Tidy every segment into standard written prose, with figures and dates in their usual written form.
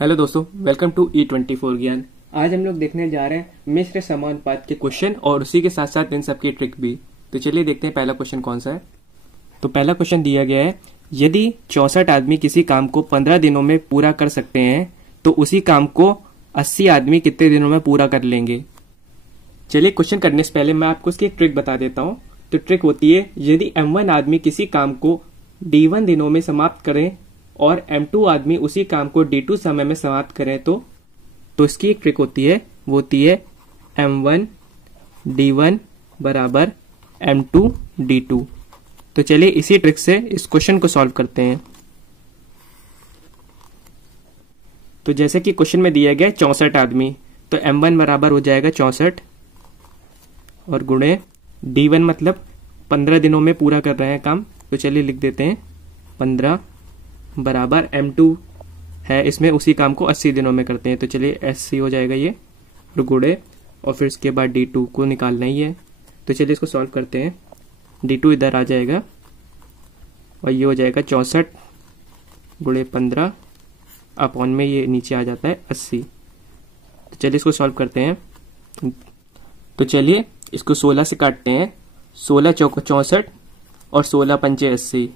Hello दोस्तों, welcome to E24 ज्ञान। आज हम लोग देखने जा रहे हैं मिश्र समानुपात के क्वेश्चन और उसी के साथ साथ इन सब की ट्रिक भी। तो चलिए देखते हैं पहला क्वेश्चन कौन सा है। तो पहला क्वेश्चन दिया गया है, यदि 64 आदमी किसी काम को 15 दिनों में पूरा कर सकते हैं तो उसी काम को 80 आदमी कितने दिनों में पूरा कर लेंगे। चलिए क्वेश्चन करने से पहले मैं आपको इसकी ट्रिक बता देता हूँ। तो ट्रिक होती है, यदि M1 आदमी किसी काम को D1 दिनों में समाप्त करें और M2 आदमी उसी काम को D2 समय में समाप्त करें तो इसकी एक ट्रिक होती है, वो होती है M1 D1 बराबर M2 D2। तो चलिए इसी ट्रिक से इस क्वेश्चन को सॉल्व करते हैं। तो जैसे कि क्वेश्चन में दिया गया 64 आदमी, तो M1 बराबर हो जाएगा 64 और गुणे D1 मतलब 15 दिनों में पूरा कर रहे हैं काम। तो चलिए लिख देते हैं 15 बराबर M2 है, इसमें उसी काम को 80 दिनों में करते हैं। तो चलिए 80 हो जाएगा ये, और गुणे और फिर इसके बाद D2 को निकालना ही है। तो चलिए इसको सॉल्व करते हैं। D2 इधर आ जाएगा और ये हो जाएगा 64 गुणे 15 अपॉन में ये नीचे आ जाता है 80। तो चलिए इसको सॉल्व करते हैं। तो चलिए इसको 16 से काटते हैं। 16 चौको 64 और 16 पंचे 80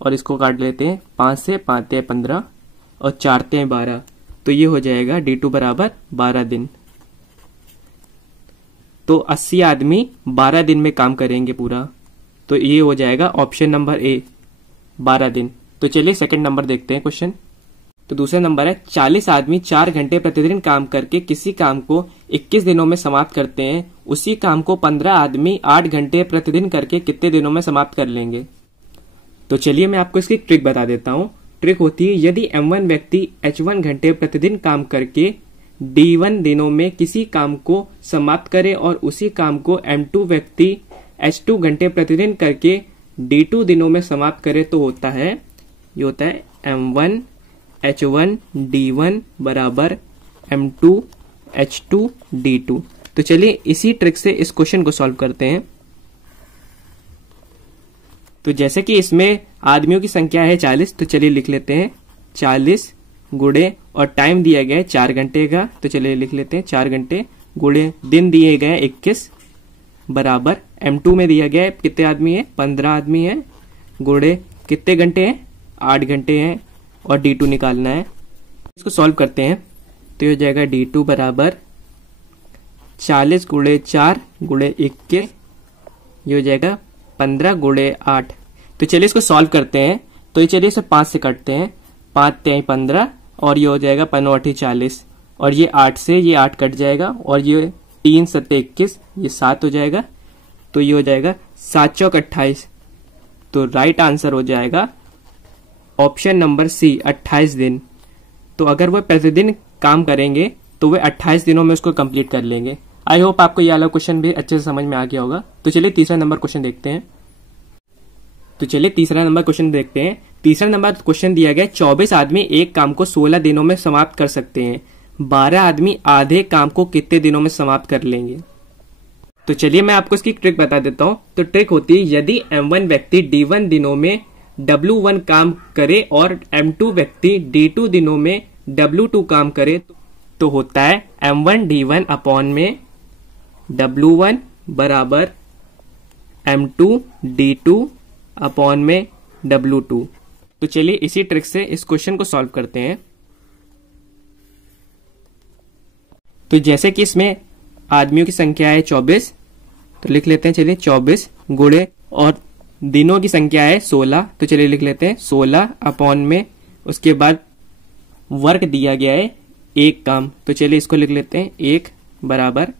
और इसको काट लेते हैं। 5 से 5 ते 15 और 4 ते 12। तो ये हो जाएगा D2 बराबर 12 दिन। तो 80 आदमी 12 दिन में काम करेंगे पूरा। तो ये हो जाएगा ऑप्शन नंबर ए 12 दिन। तो चलिए सेकंड नंबर देखते हैं क्वेश्चन। तो दूसरा नंबर है, 40 आदमी 4 घंटे प्रतिदिन काम करके किसी काम को 21 दिनों में समाप्त करते हैं। उसी काम को 15 आदमी 8 घंटे प्रतिदिन करके कितने दिनों में समाप्त कर लेंगे। तो चलिए मैं आपको इसकी ट्रिक बता देता हूँ। ट्रिक होती है, यदि M1 व्यक्ति H1 घंटे प्रतिदिन काम करके D1 दिनों में किसी काम को समाप्त करे और उसी काम को M2 व्यक्ति H2 घंटे प्रतिदिन करके D2 दिनों में समाप्त करे तो होता है, ये होता है M1 H1 D1 बराबर M2 H2 D2। तो चलिए इसी ट्रिक से इस क्वेश्चन को सॉल्व करते हैं। तो जैसे कि इसमें आदमियों की संख्या है 40, तो चलिए लिख लेते हैं 40 गुणे और टाइम दिया गया है 4 घंटे का। तो चलिए लिख लेते हैं 4 घंटे गुणे दिन दिए गए 21 बराबर M2 में दिया गया है कितने आदमी है, 15 आदमी है, गुणे कितने घंटे हैं, 8 घंटे हैं और D2 निकालना है। इसको सॉल्व करते हैं। तो ये हो जाएगा D2 बराबर 40 गुणे 4 गुणे 21, ये हो जाएगा 15 गुणे 8। तो चलिए इसको सॉल्व करते हैं। तो ये चलिए इसे 5 से काटते हैं। 5 ते 15 और ये हो जाएगा 15 40 और ये 8 से ये 8 कट जाएगा और ये 3 7 21, ये 7 हो जाएगा। तो ये हो जाएगा 7 चौक 28। तो राइट आंसर हो जाएगा ऑप्शन नंबर सी 28 दिन। तो अगर वो प्रतिदिन काम करेंगे तो वे 28 दिनों में उसको कंप्लीट कर लेंगे। आई होप आपको ये वाला क्वेश्चन भी अच्छे से समझ में आ गया होगा। तो चलिए तीसरा नंबर क्वेश्चन देखते हैं। तो चलिए तीसरा नंबर क्वेश्चन देखते हैं। तीसरा नंबर क्वेश्चन दिया गया, 24 आदमी एक काम को 16 दिनों में समाप्त कर सकते हैं। 12 आदमी आधे काम को कितने दिनों में समाप्त कर लेंगे। तो चलिए मैं आपको इसकी ट्रिक बता देता हूँ। तो ट्रिक होती है, यदि M1 व्यक्ति D1 दिनों में W1 काम करे और M2 व्यक्ति D2 दिनों में W2 काम करे तो होता है M1 D1 अपॉन में W1 बराबर M2 D2 अपॉन में W2। तो चलिए इसी ट्रिक से इस क्वेश्चन को सॉल्व करते हैं। तो जैसे कि इसमें आदमियों की संख्या है 24, तो लिख लेते हैं चलिए 24 गुणे और दिनों की संख्या है 16। तो चलिए लिख लेते हैं 16 अपॉन में उसके बाद वर्क दिया गया है एक काम। तो चलिए इसको लिख लेते हैं 1 बराबर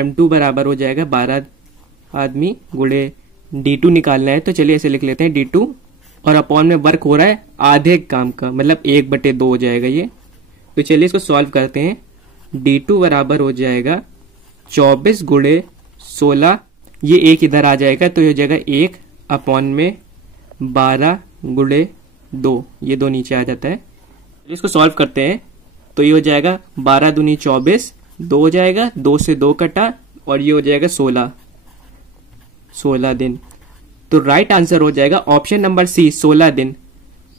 M2 बराबर हो जाएगा 12 आदमी गुणे D2 निकालना है। तो चलिए ऐसे लिख लेते हैं D2 और अपॉन में वर्क हो रहा है आधे काम का, मतलब 1/2 हो जाएगा ये। तो चलिए इसको सॉल्व करते हैं। D2 बराबर हो जाएगा 24 गुणे 16, ये एक इधर आ जाएगा तो ये हो जाएगा 1 अपॉन में 12 गुणे 2, ये 2 नीचे आ जाता है। इसको सॉल्व करते हैं। तो ये हो जाएगा 12 दूनी 24, 2 हो जाएगा, 2 से 2 कटा और ये हो जाएगा 16 दिन। तो राइट आंसर हो जाएगा ऑप्शन नंबर सी 16 दिन।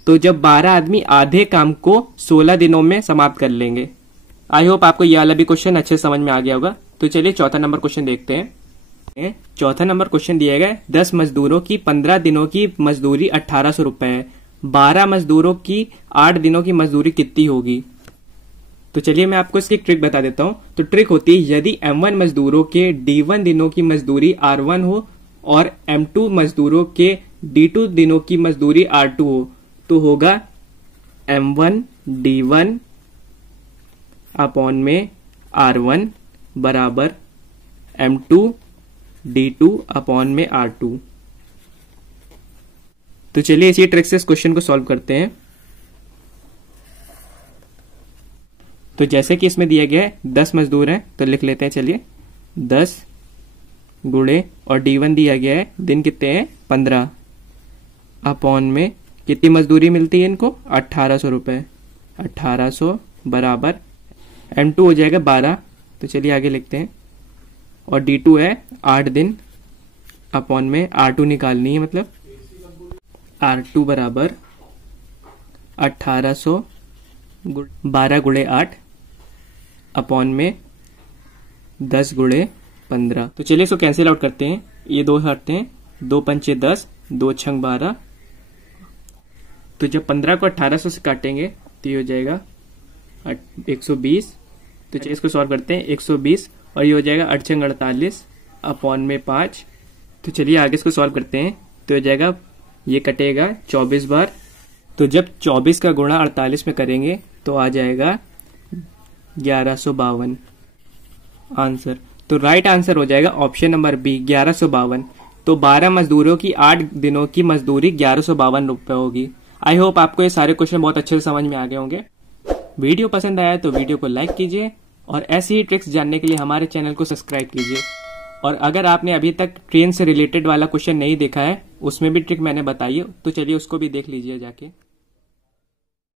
तो जब 12 आदमी आधे काम को 16 दिनों में समाप्त कर लेंगे। आई होप आपको यह वाला भी क्वेश्चन अच्छे समझ में आ गया होगा। तो चलिए चौथा नंबर क्वेश्चन देखते हैं। चौथा नंबर क्वेश्चन दिया गया है 10 मजदूरों की 15 दिनों की मजदूरी 1800 रुपए है। 12 मजदूरों की 8 दिनों की मजदूरी कितनी होगी? तो चलिए मैं आपको इसकी ट्रिक बता देता हूं। तो ट्रिक होती है यदि M1 मजदूरों के D1 दिनों की मजदूरी R1 हो और M2 मजदूरों के D2 दिनों की मजदूरी R2 हो तो होगा M1 D1 अपॉन में R1 बराबर M2 D2 अपॉन में R2। तो चलिए इसी ट्रिक से इस क्वेश्चन को सॉल्व करते हैं। तो जैसे कि इसमें दिया गया है 10 मजदूर हैं तो लिख लेते हैं। चलिए 10 गुणे और D1 दिया गया है दिन कितने हैं 15 अपॉन में कितनी मजदूरी मिलती है इनको 1800 रुपए। 1800 बराबर M2 हो जाएगा 12। तो चलिए आगे लिखते हैं और D2 है 8 दिन अपॉन में R2 निकालनी है, मतलब R2 बराबर 1800 12 गुणे 8 अपॉन में 10 गुणे 15। तो चलिए इसको कैंसिल आउट करते हैं। ये दो हटते हैं, 2 पंचे 10, 2 छंग 12। तो जब 15 को 1800 से काटेंगे तो ये हो जाएगा 120। तो चलिए इसको सॉल्व करते हैं। 120 और ये हो जाएगा 8 छंग 48 अपॉन में 5। तो चलिए आगे इसको सॉल्व करते हैं। तो हो जाएगा ये कटेगा 24 बार। तो जब 24 का गुणा 48 में करेंगे तो आ जाएगा 1152 आंसर। तो राइट आंसर हो जाएगा ऑप्शन नंबर बी 1152। तो 12 मजदूरों की 8 दिनों की मजदूरी 1152 रुपए होगी। आई होप आपको ये सारे क्वेश्चन बहुत अच्छे से समझ में आ गए होंगे। वीडियो पसंद आया तो वीडियो को लाइक कीजिए और ऐसी ही ट्रिक्स जानने के लिए हमारे चैनल को सब्सक्राइब कीजिए। और अगर आपने अभी तक ट्रेन से रिलेटेड वाला क्वेश्चन नहीं देखा है, उसमें भी ट्रिक मैंने बताई है, तो चलिए उसको भी देख लीजिए जाके।